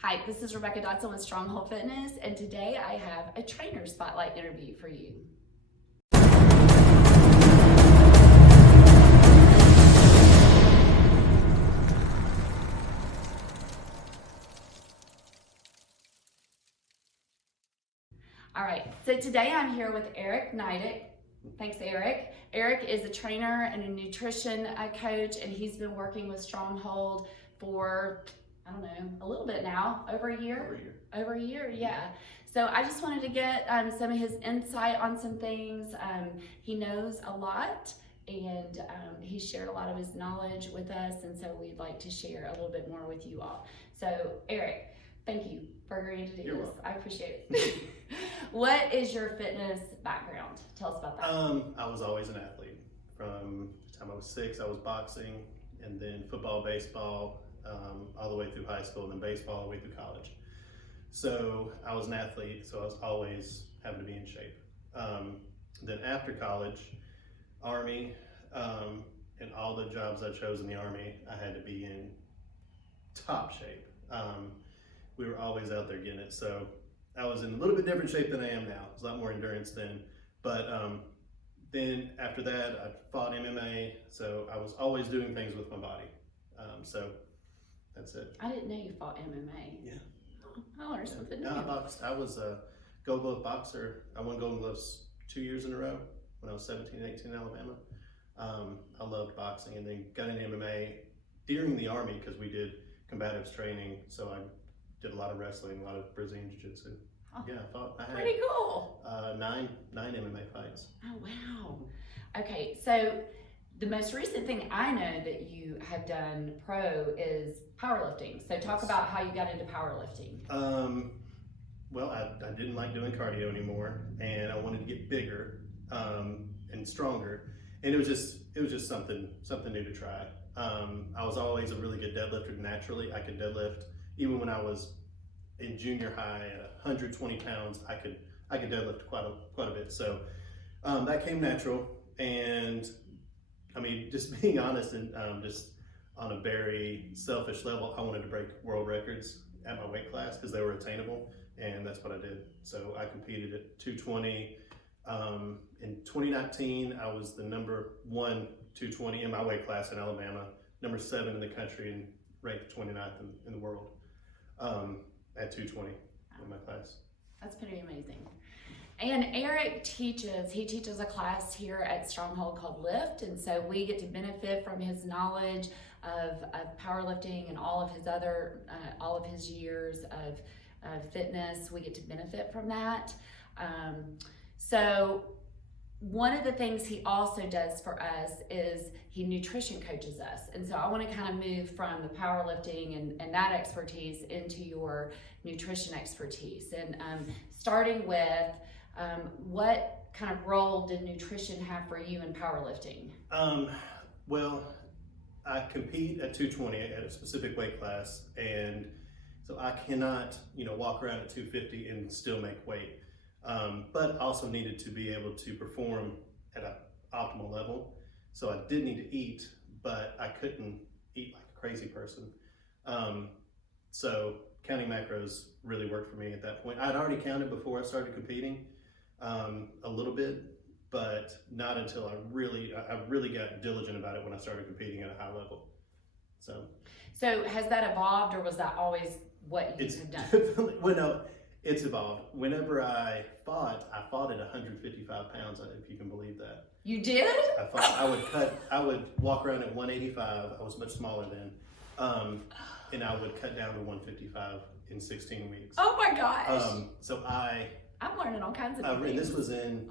Hi, this is Rebecca Dotson with Stronghold Fitness, and today I have a trainer spotlight interview for you. All right, so today I'm here with Knytych. Thanks, Eric. Eric is a trainer and a nutrition coach, and he's been working with Stronghold for, I don't know, a little bit now, over a year? Over a year, yeah. So I just wanted to get some of his insight on some things. He knows a lot, and he shared a lot of his knowledge with us, and so we'd like to share a little bit more with you all. So Eric, thank you for agreeing to do this. I appreciate it. What is your fitness background? Tell us about that. I was always an athlete. From the time I was 6, I was boxing, and then football, baseball, all the way through high school, and then baseball all the way through college. So I was an athlete, so I was always having to be in shape. Then after college, Army, and all the jobs I chose in the Army, I had to be in top shape. We were always out there getting it. So I was in a little bit different shape than I am now. There's a lot more endurance then. But then after that, I fought MMA. So I was always doing things with my body. So that's it. I didn't know you fought MMA. Yeah. I learned something new. I boxed. I was a gold glove boxer. I won golden gloves 2 years in a row when I was 17, 18 in Alabama. I loved boxing, and then got into MMA during the Army because we did combatives training. So I did a lot of wrestling, a lot of Brazilian Jiu-Jitsu. Oh, yeah, I had pretty cool. 9 MMA fights. Oh, wow. Okay, so the most recent thing I know that you have done pro is powerlifting. So talk about how you got into powerlifting. Well, I didn't like doing cardio anymore, and I wanted to get bigger and stronger. And it was just something new to try. I was always a really good deadlifter naturally. I could deadlift. Even when I was in junior high at 120 pounds, I could deadlift quite a bit. So that came natural. And I mean, just being honest, and just on a very selfish level, I wanted to break world records at my weight class because they were attainable, and that's what I did. So I competed at 220. In 2019, I was the number 1 220 in my weight class in Alabama, number 7 in the country, and ranked 29th in the world at 220 in my class. That's pretty amazing. And Eric teaches a class here at Stronghold called Lift, and so we get to benefit from his knowledge of powerlifting and all of his years of fitness. We get to benefit from that. So one of the things he also does for us is he nutrition coaches us. And so I want to kind of move from the powerlifting and that expertise into your nutrition expertise. And starting with, what kind of role did nutrition have for you in powerlifting? Well, I compete at 220 at a specific weight class, and so I cannot, walk around at 250 and still make weight. But also needed to be able to perform at an optimal level. So I did need to eat, but I couldn't eat like a crazy person. So counting macros really worked for me at that point. I'd already counted before I started competing a little bit, but not until I really got diligent about it when I started competing at a high level. So has that evolved, or was that always what you had done? Well, no. It's evolved. Whenever I fought at 155 pounds, if you can believe that. You did? I would walk around at 185. I was much smaller then. And I would cut down to 155 in 16 weeks. Oh my gosh. So I'm learning all kinds of things. This was in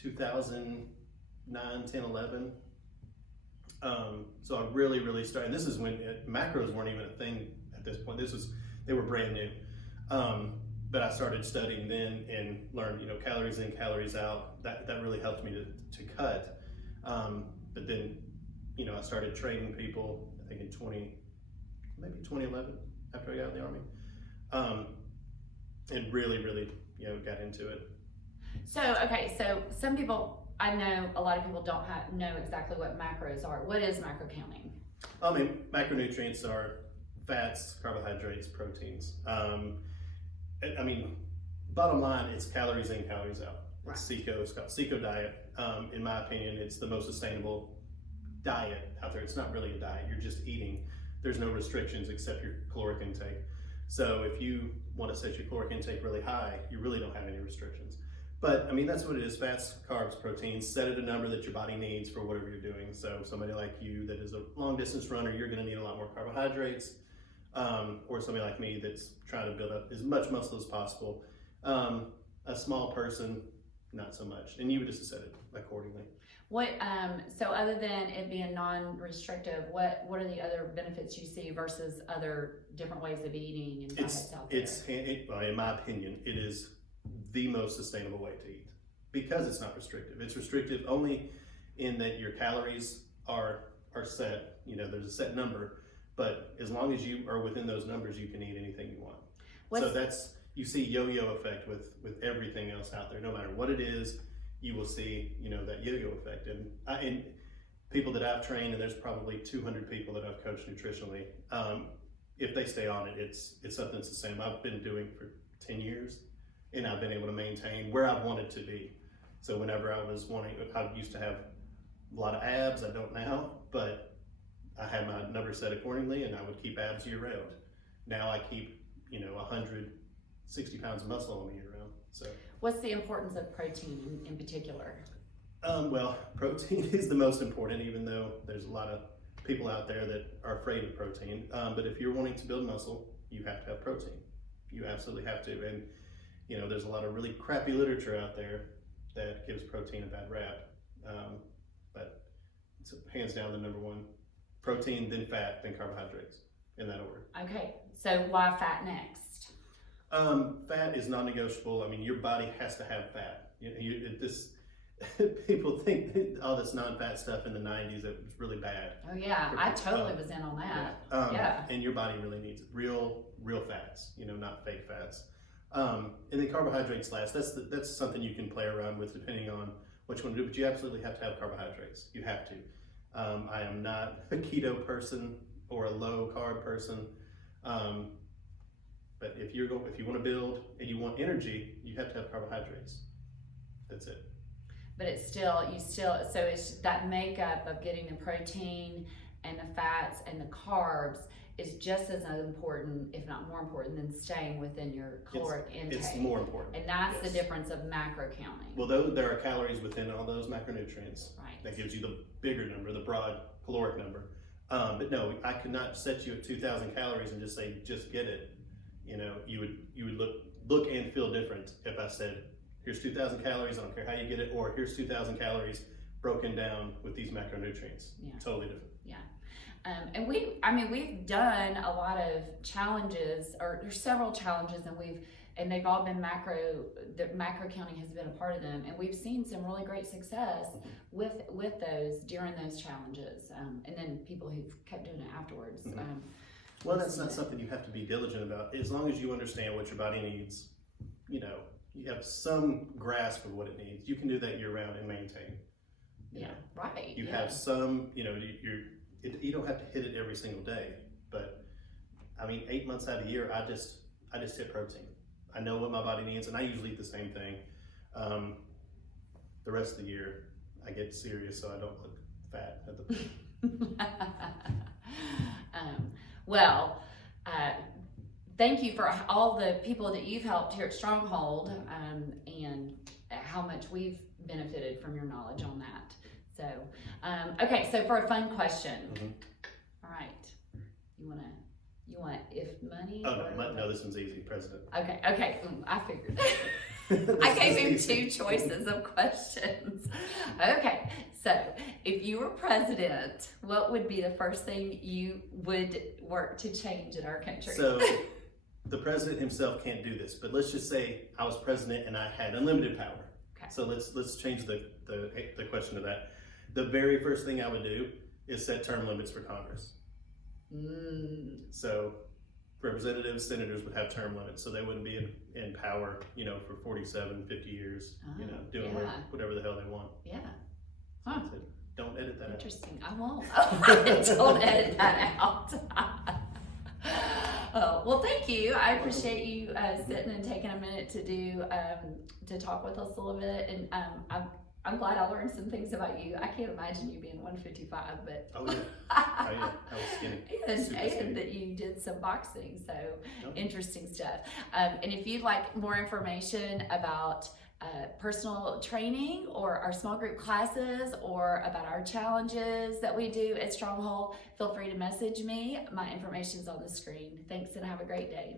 2009, 10, 11. So I really started, and this is when macros weren't even a thing at this point. They were brand new. But I started studying then and learned, calories in, calories out. That really helped me to cut. But then, I started training people, I think in 2011, after I got out of the Army. And really, got into it. So some people, I know a lot of people don't know exactly what macros are. What is macro counting? I mean, macronutrients are fats, carbohydrates, proteins. I mean, bottom line, it's calories in, calories out. Right. It's Seco. It's called Seco diet. In my opinion, it's the most sustainable diet out there. It's not really a diet. You're just eating. There's no restrictions except your caloric intake. So if you want to set your caloric intake really high, you really don't have any restrictions. But I mean, that's what it is: fats, carbs, proteins. Set it a number that your body needs for whatever you're doing. So somebody like you that is a long distance runner, you're going to need a lot more carbohydrates. Or somebody like me that's trying to build up as much muscle as possible. A small person, not so much. And you would just set it accordingly. What so other than it being non-restrictive, what are the other benefits you see versus other different ways of eating and diets out there? Well, in my opinion, it is the most sustainable way to eat because it's not restrictive. It's restrictive only in that your calories are set. You know, there's a set number, but as long as you are within those numbers, you can eat anything you want. So that's, you see yo-yo effect with everything else out there. No matter what it is, you will see, you know, that yo-yo effect. And people that I've trained, and there's probably 200 people that I've coached nutritionally, if they stay on it, it's something that's the same. I've been doing for 10 years, and I've been able to maintain where I wanted to be. So whenever I used to have a lot of abs. I don't now, but I had my number set accordingly, and I would keep abs year round. Now I keep, 160 pounds of muscle on me year round. So what's the importance of protein in particular? Well, protein is the most important, even though there's a lot of people out there that are afraid of protein. But if you're wanting to build muscle, you have to have protein. You absolutely have to. And, there's a lot of really crappy literature out there that gives protein a bad rap. But it's hands down the number one. Protein, then fat, then carbohydrates, in that order. Okay, so why fat next? Fat is non-negotiable. I mean, your body has to have fat. People think that all this non-fat stuff in the 90s, it was really bad. Oh yeah, I totally was in on that. Yeah. And your body really needs real fats, not fake fats. And then carbohydrates last. That's something you can play around with depending on what you want to do, but you absolutely have to have carbohydrates. You have to. I am not a keto person or a low carb person. But if you want to build and you want energy, you have to have carbohydrates. That's it. But it's that makeup of getting the protein and the fats and the carbs is just as important, if not more important, than staying within your caloric intake. It's more important. And that's the difference of macro counting. Well, there are calories within all those macronutrients. Right. That gives you the bigger number, the broad caloric number. But no, I could not set you at 2,000 calories and just say, just get it. You would look and feel different if I said, here's 2,000 calories, I don't care how you get it, or here's 2,000 calories broken down with these macronutrients. Yeah. Totally different. Yeah. And we've done a lot of challenges, or there's several challenges, and they've all been the macro counting has been a part of them, and we've seen some really great success with those during those challenges, and then people who've kept doing it afterwards. Well, that's not something you have to be diligent about. As long as you understand what your body needs, you have some grasp of what it needs. You can do that year round and maintain. Right. You have some, you don't have to hit it every single day, but 8 months out of the year, I just hit protein. I know what my body needs, and I usually eat the same thing. The rest of the year, I get serious, so I don't look fat at the thank you for all the people that you've helped here at Stronghold, and how much we've benefited from your knowledge on that. So, okay, so for a fun question. All right, you want if money? Oh no, this one's easy. President. Okay, I figured. I gave him two choices of questions. Okay, so if you were president, what would be the first thing you would work to change in our country? So the president himself can't do this, but let's just say I was president and I had unlimited power. Okay. So let's change the question to that. The very first thing I would do is set term limits for Congress. So representatives, senators would have term limits, so they wouldn't be in power, for 47, 50 years, doing whatever the hell they want. Yeah. Huh. So don't edit that Interesting. I won't. Don't edit that out. Oh, well, thank you. I appreciate you sitting and taking a minute to do to talk with us a little bit, and I'm glad I learned some things about you. I can't imagine you being 155, but Oh yeah, I was skinny. and Super skinny. that you did some boxing, so Nope. interesting stuff. And if you'd like more information about personal training or our small group classes or about our challenges that we do at Stronghold, feel free to message me. My information's on the screen. Thanks and have a great day.